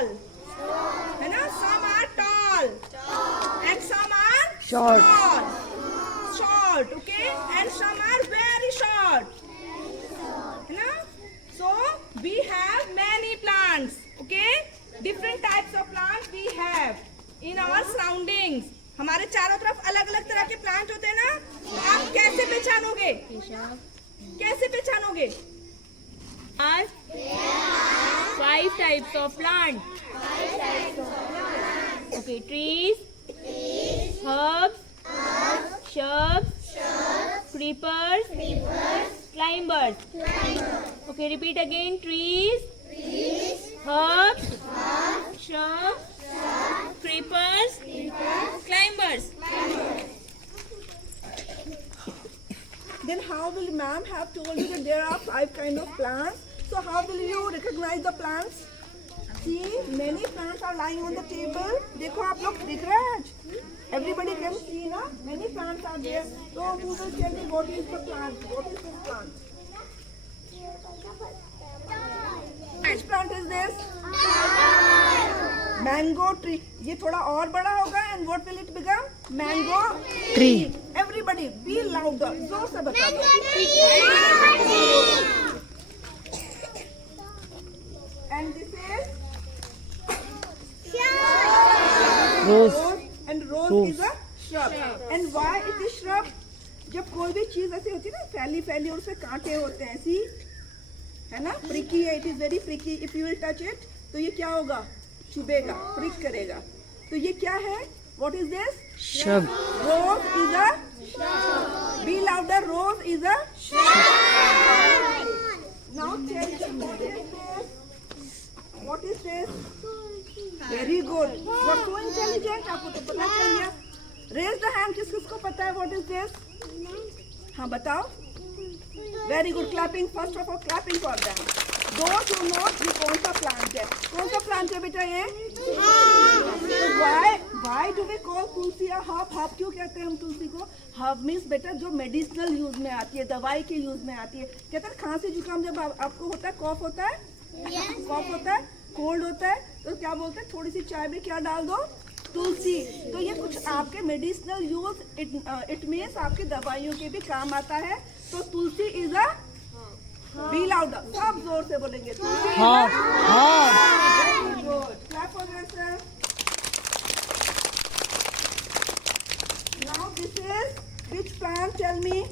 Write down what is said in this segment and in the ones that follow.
tall, है ना? Some are tall and some are Short. short, okay? And some are very short, है ना? So we have many plants, okay? Different types of plants we have in our surroundings. हमारे चारों तरफ अलग अलग तरह के प्लांट होते हैं ना, तो आप कैसे पहचानोगे? कैसे पहचानोगे? Are 5 types of plant. Okay, trees, herbs, shrubs, creepers, climbers. Okay, repeat again. Trees, herbs, shrubs, creepers, climbers. Then how will ma'am have told you that there are 5 kind of plants? So how will you recognize the plants? See, many plants are lying on the table. देखो आप लोग दिख रहे हैं आज? Everybody can see ना? Many plants are there. So who will tell me what is the plant? What is this plant? Which plant is this? Mango tree. ये थोड़ा और बड़ा होगा and what will it become? Mango Tree. Everybody be louder. जोर से बताओ. And this is Rose. and rose Rose. is a shrub. And why it is shrub? जब कोई भी चीज ऐसी होती है ना, फैली फैली और उससे कांटे होते हैं, ऐसी है ना, pricky है, it is very pricky. If you will touch it, तो ये क्या होगा? चुभेगा, prick करेगा. तो ये क्या है? What is this? Shrub. Rose is a shrub. Be louder. Rose is a shrub. Now tell me what is this? What is this? Very good. You are so intelligent. आपको तो पता चल गया. Raise the hand. किसको पता है what is this? हाँ बताओ. Very good. Clapping. First of all, clapping for them. Those who know ये कौन सा plant है? कौन सा plant है बेटा ये? Why do we call Tulsi a herb? herb क्यों कहते हैं हम तुलसी को? herb means बेटा जो medicinal use में आती है, दवाई के use में आती है. कहते हैं खांसी जुकाम जब आपको होता है, cough होता है, cough होता है, cold होता है, तो क्या बोलते हैं? थोड़ी सी चाय में क्या डाल दो? तुलसी. तो ये कुछ आपके मेडिसिनल यूज, इट मीन्स आपकी दवाइयों के भी काम आता है. तो tulsi is a bit. सब जोर से बोलेंगे. Tulsi Herb. Herb. Very good. Clap for yourself. Now this is which plant? Tell me.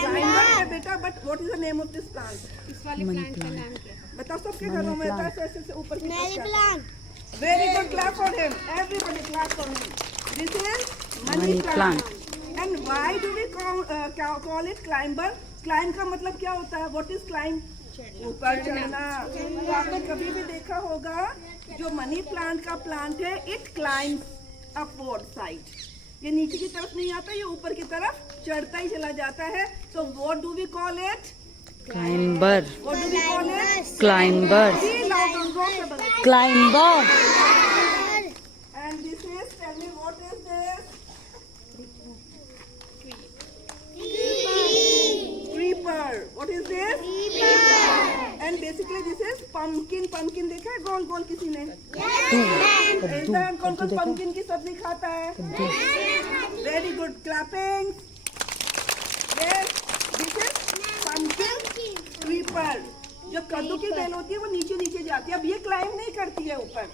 Climber है बेटा, but what is the name of this plant? इस वाले प्लांट का नाम क्या है? बताओ. सबके घरों में होता है, ऐसे ऊपर की Many तरफ. plant. Very good. Clap for him. Everybody clap for him. This is money Money plant. plant. And why do we call it climber? Climb का मतलब क्या होता है? What is climb? ऊपर चढ़ना. तो आपने कभी भी देखा होगा जो मनी प्लांट का प्लांट है, it climbs upward side. ये नीचे की तरफ नहीं आता, ये ऊपर की तरफ चढ़ता ही चला जाता है. So what do we call it? Climber. What do we call it? Climber. Be louder. जोर से बताओ. Climber. And this is, tell me what is this? Creeper. What is this? And basically this is pumpkin. Pumpkin देखा है गोल गोल किसी ने? इंसान कौन कौन pumpkin की सब्जी खाता है? Very good. Clapping. Yes. This is pumpkin creeper. जो कद्दू की बेल होती है वो नीचे नीचे जाती है. अब ये क्लाइंब नहीं करती है ऊपर.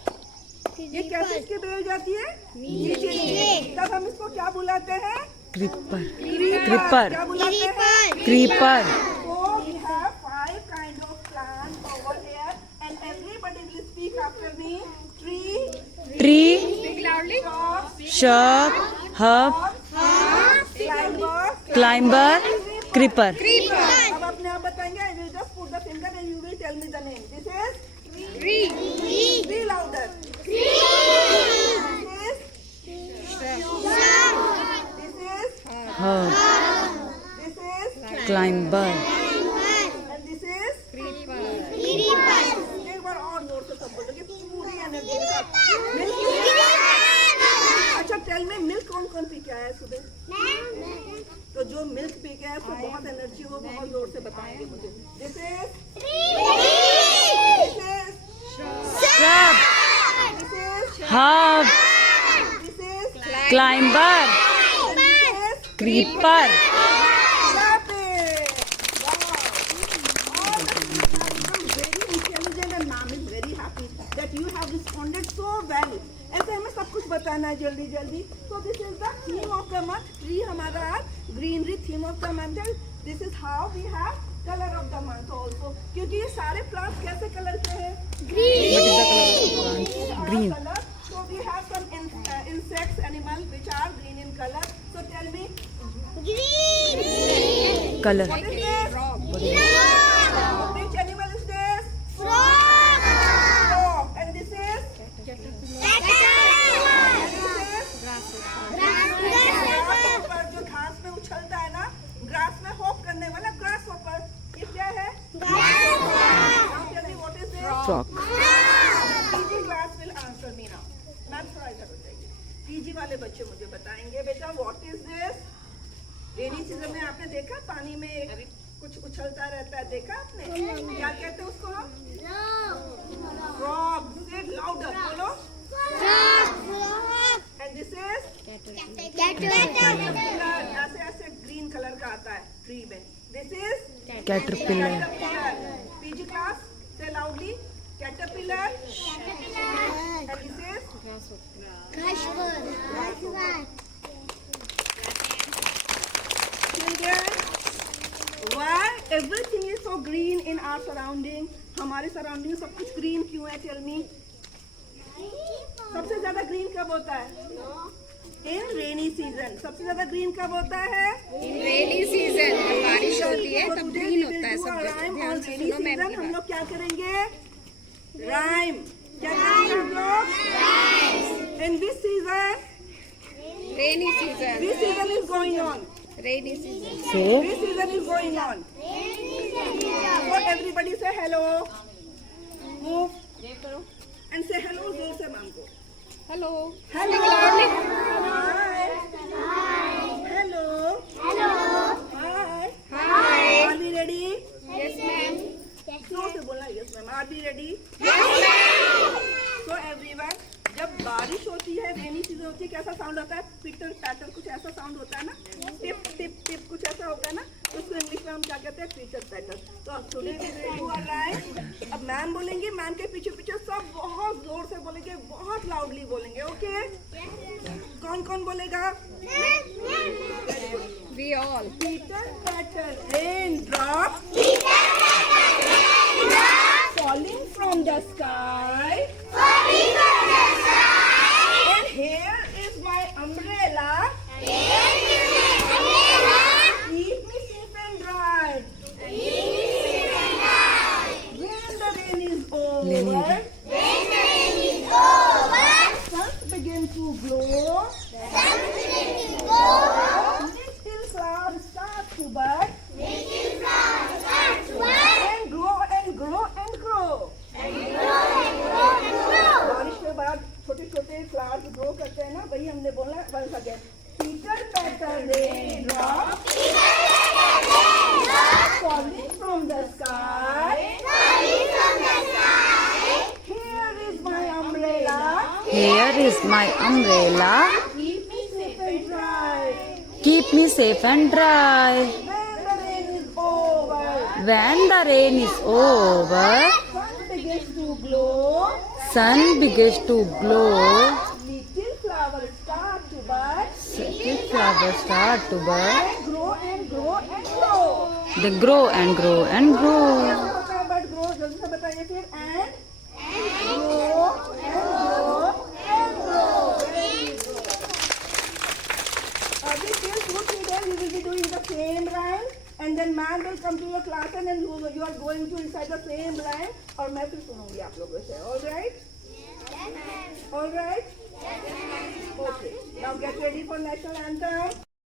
ये कैसे इसकी बेल जाती है? नीचे नीचे. तब हम इसको क्या बुलाते हैं? Creeper. Creeper. क्या बुलाते हैं? Creeper. So we have 5 kind of plants over here, and everybody will speak after me. Tree, Tree. Speak loudly. shrub, Shrub. Herb. climber, Climber. Creeper. अब अपने आप बताएंगे. I will just put the finger and you will tell me the name. This is Tree. be louder. This is Herb. this is Climber. and this is Creeper. एक बार और जोर से सब बोलोगे पूरी एनर्जी के साथ. अच्छा टेल मी, मिल्क कौन कौन पी के आया है सुबह? तो जो मिल्क पी के आया उसको बहुत एनर्जी हो, बहुत जोर से बताएंगे मुझे. This is Shrub. This is Herb. this is Climber. and this is Creeper. Clap it. Wow. All the kids have become very intelligent and ma'am is very happy that you have responded so well. ऐसे हमें सब कुछ बताना है जल्दी जल्दी. So this is the theme of the month. Tree हमारा आज greenery theme of the month है. This is how we have color of the month also. क्योंकि ये सारे plants कैसे color के हैं? Green. Color. So we have some insects, animals which are green in color. So tell me, Color. what is this? Which animal is this? Frog. And this is? Grasshopper. जो घास में उछलता है ना, grass में hop करने वाला grasshopper. ये क्या है? Now tell me what is this? Frog. PG class will answer me now. Ma'am थोड़ा इधर हो जाइए. PG वाले बच्चे मुझे बताएंगे बेटा what is this? Rainy season में आपने देखा पानी में कुछ उछलता रहता है, देखा आपने? क्या कहते हैं उसको हम? Frog. Say it louder. बोलो. And this is? Caterpillar. ऐसे ग्रीन कलर का आता है ट्री में. This is? Caterpillar. PG class, say loudly. Caterpillar. And this is? Children, why everything is so green in our surrounding? हमारे surrounding सब कुछ green क्यों है? Tell me. सबसे ज्यादा green कब होता है? In rainy season. सबसे ज्यादा green कब होता है? रेनी सीजन जब बारिश होती है तब ग्रीन होता है सब Rhyme ध्यान on से rainy सुनो मैम season की हम बात. लोग क्या करेंगे? Rhyme. क्या करेंगे हम लोग? In which season? Rainy season Which season is going on? Rainy season Say. Which season is going on? So everybody say hello. Move and say hello जोर से मैम को. Hello Hello. Hi. Hello. Hi. Are we ready? Yes ma'am जोर से बोलना yes ma'am. Are we ready? So everyone, जब बारिश होती है रेनी सीजन होती है कैसा साउंड होता है? पिटर पैटर कुछ ऐसा साउंड होता है ना, टिप टिप टिप कुछ ऐसा होता है ना, तो उसको इंग्लिश में हम क्या कहते हैं? पिटर पैटर. तो टुडे यू आर राइट. अब मैम बोलेंगे, मैम के पीछे पीछे सब बहुत जोर से बोलेंगे, बहुत लाउडली बोलेंगे. ओके? कौन कौन बोलेगा? We all Peter Patter, raindrop falling from the sky. And here is my umbrella. Keep me safe and dry. When the rain is over, sun begin to glow. Little flowers start to bud. And grow and grow and grow. बारिश के बाद छोटे छोटे flowers grow करते हैं ना, वही हमने बोला once again. Peter Patter raindrop falling from the sky. Here is my umbrella. Here is my umbrella. Keep me safe and dry. Keep me safe and dry. When the rain is over, When the rain is over, sun begins to glow. sun begins to glow. Little flowers start to bud. Little flowers start to bud. And grow and grow and grow. They grow and grow and grow. कैसे होता है bud grow? जल्दी से बताइए फिर. And grow and grow and grow. Very good. This till 2-3 days we will be doing the same rhyme. And then ma'am will come to your class and then you are going to recite the same line. और मैं फिर सुनूंगी आप लोगों से. All right? All right? Okay. Now get ready for national anthem.